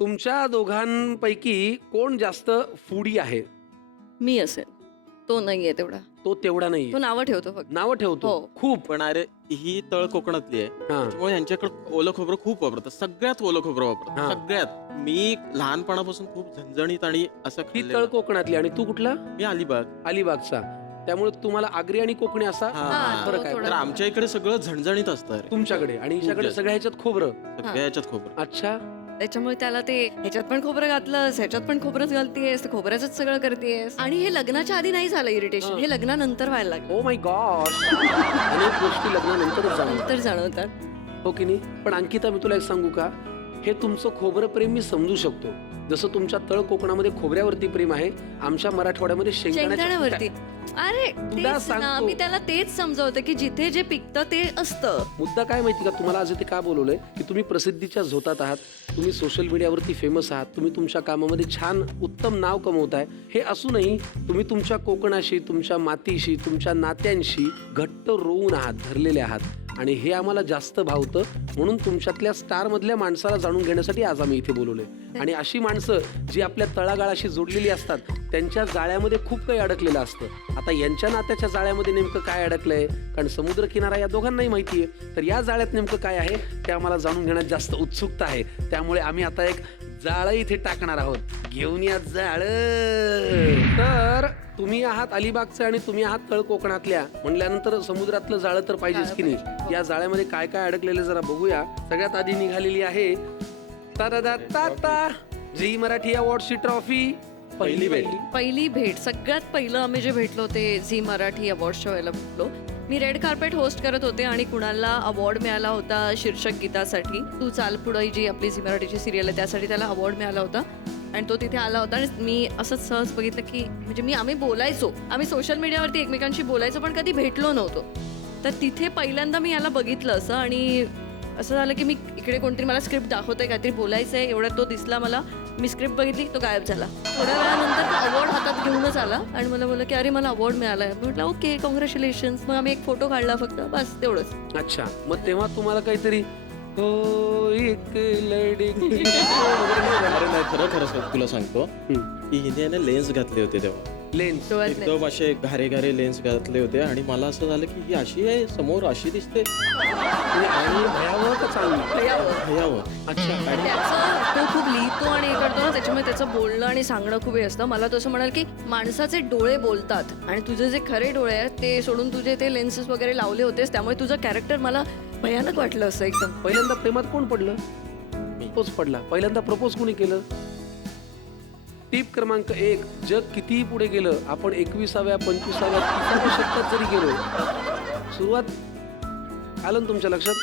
तुमच्या दोघांपैकी कोण जास्त फूडी आहे? मी असेल, तो नाहीये तेवढा. तो तेवढा नाही. तो नावं ठेवतो फक्त. नावं ठेवतो हो. खूप. पण अरे ही तळ कोकणातली आहे हा. त्यामुळे यांच्याकडे ओलं खोबरं खूप वापरतात, सगळ्यात ओलं खोबरं हा. वापरतात सगळ्यात. मी लहानपणापासून खूप झणझणीत आणि असं ही खाल्लेलं. तळ कोकणातली आणि तू कुठला? मी अलिबाग. अलिबागचा. त्यामुळे तुम्हाला आगरी आणि कोकणी असा हा. फरक आहे. तर आमच्या इकडे सगळं झणझणीत असतं रे. तुमच्याकडे आणि हिच्याकडे जास्त. सगळ्या ह्याच्यात खोबरं. सगळ्या ह्याच्यात खोबरं. अच्छा. त्याच्यामुळे त्याला ते ह्याच्यात पण खोबरं घातलंस, ह्याच्यात पण खोबरंच घालतेस, खोबऱ्याच सगळं करतेस. आणि हे लग्नाच्या आधी नाही झालं इरिटेशन, हे लग्नानंतर व्हायला लागलं. Oh my God. अनेक गोष्टी लग्नानंतरच जाणवतात. नंतर जाणवतात. हो की नाही? पण अंकिता, मी तुला एक सांगू का, हे तुमचं खोबरं प्रेम मी समजू शकतो. जसं तुमच्या तळ कोकणामध्ये खोबऱ्यावरती प्रेम आहे, आमच्या मराठवाड्यामध्ये शेंगदाण्यावरती. अरे तुला तेच ना, सांगतो. मी त्याला तेच समजवते की जिथे जे पिकतं ते असतं. मुद्दा काय माहिती का तुम्हाला आज इथे का बोलवलंय, की तुम्ही प्रसिद्धीच्या झोतात आहात, तुम्ही सोशल मीडियावरती फेमस आहात, तुम्ही तुमच्या कामामध्ये छान उत्तम नाव कमवताय. हे असूनही तुम्ही तुमच्या कोकणाशी, तुमच्या मातीशी, तुमच्या नात्यांशी घट्ट रोवून आहात, धरलेले आहात. आणि हे आम्हाला जास्त भावतं, म्हणून तुमच्यातल्या स्टार मधल्या माणसाला जाणून घेण्यासाठी आज आम्ही इथे बोलवलंय. आणि अशी माणसं जी आपल्या तळागाळाशी जोडलेली असतात, त्यांच्या जाळ्यामध्ये खूप काही अडकलेलं असतं. आता यांच्या नात्याच्या जाळ्यामध्ये नेमकं काय अडकलंय, कारण समुद्र किनारा या दोघांनाही माहिती आहे. तर या जाळ्यात नेमकं काय आहे ते आम्हाला जाणून घेण्यात जास्त उत्सुकता आहे. त्यामुळे आम्ही आता एक जाळं इथे टाकणार आहोत. घेऊन या जाळं. तर तुम्ही आहात अलिबागचे आणि तुम्ही आहात तळ कोकणातल्या, म्हणल्यानंतर समुद्रातलं जाळं तर पाहिजेच की नाही. या जाळ्यामध्ये काय काय अडकलेलं जरा बघूया. सगळ्यात आधी निघालेली आहे झी मराठी अवॉर्डची ट्रॉफी. पहिली भेट. पहिली भेट, सगळ्यात पहिलं आम्ही जे भेटलो ते झी मराठी अवॉर्ड्सच्या वेळेला भेटलो. मी रेड कार्पेट होस्ट करत होते आणि कुणालला अवॉर्ड मिळाला होता शीर्षक गीतासाठी. तू चाल पुढं जी आपली झी मराठीची सिरियल आहे त्यासाठी त्याला अवॉर्ड मिळाला होता आणि तो तिथे आला होता. आणि मी असंच सहज बघितलं की म्हणजे आम्ही बोलायचो, आम्ही सोशल मीडियावरती एकमेकांशी बोलायचो, पण कधी भेटलो नव्हतो. तर तिथे पहिल्यांदा मी याला बघितलं असं, आणि असं झालं की मी इकडे कोणतरी मला स्क्रिप्ट दाखवतोय, काहीतरी बोलायचं आहे, एवढ्यात तो दिसला मला. मी स्क्रिप्ट बघितली, तो गायब झाला. थोड्या वेळानंतर तो अवॉर्ड हातात घेऊनच आला आणि मला बोलला की अरे मला अवॉर्ड मिळाला आहे. म्हटलं ओके, कॉंग्रॅच्युलेशन्स. मग आम्ही एक फोटो काढला फक्त, बस तेवढंच. अच्छा. मग तेव्हा तुम्हाला काहीतरी हो एक लडकी वगैरे नाही झालं? अरे नाही, खरं तुला सांगतो की हिने लेन्स घातले होते तेव्हा. लेन्स एकदम असे घारे घारे लेन्स घातले होते आणि मला असं झालं की ही अशी आहे समोर, अशी दिसते आणि भयावह का चांगली? भयावह. अच्छा. आणि त्याचं तो खूप लिहितो आणि हे करतो ना, त्याच्यामुळे त्याचं बोलणं आणि सांगणं खूप हे असतं. मला तसं म्हणाल की माणसाचे डोळे बोलतात आणि तुझे जे खरे डोळे आहेत ते सोडून तुझे ते लेन्सेस वगैरे लावले होतेस, त्यामुळे तुझं कॅरेक्टर मला भयानक वाटलं असं एकदम. पहिल्यांदा प्रेमात कोण पडलं? तोच पडला. पहिल्यांदा प्रपोज कोणी केलं? टिप क्रमांक 1, जग कितीही पुढे गेलं, आपण 21व्या 25व्या 30व्या शतकात जरी गेलो, सुरुवात आलं ना तुमच्या लक्षात?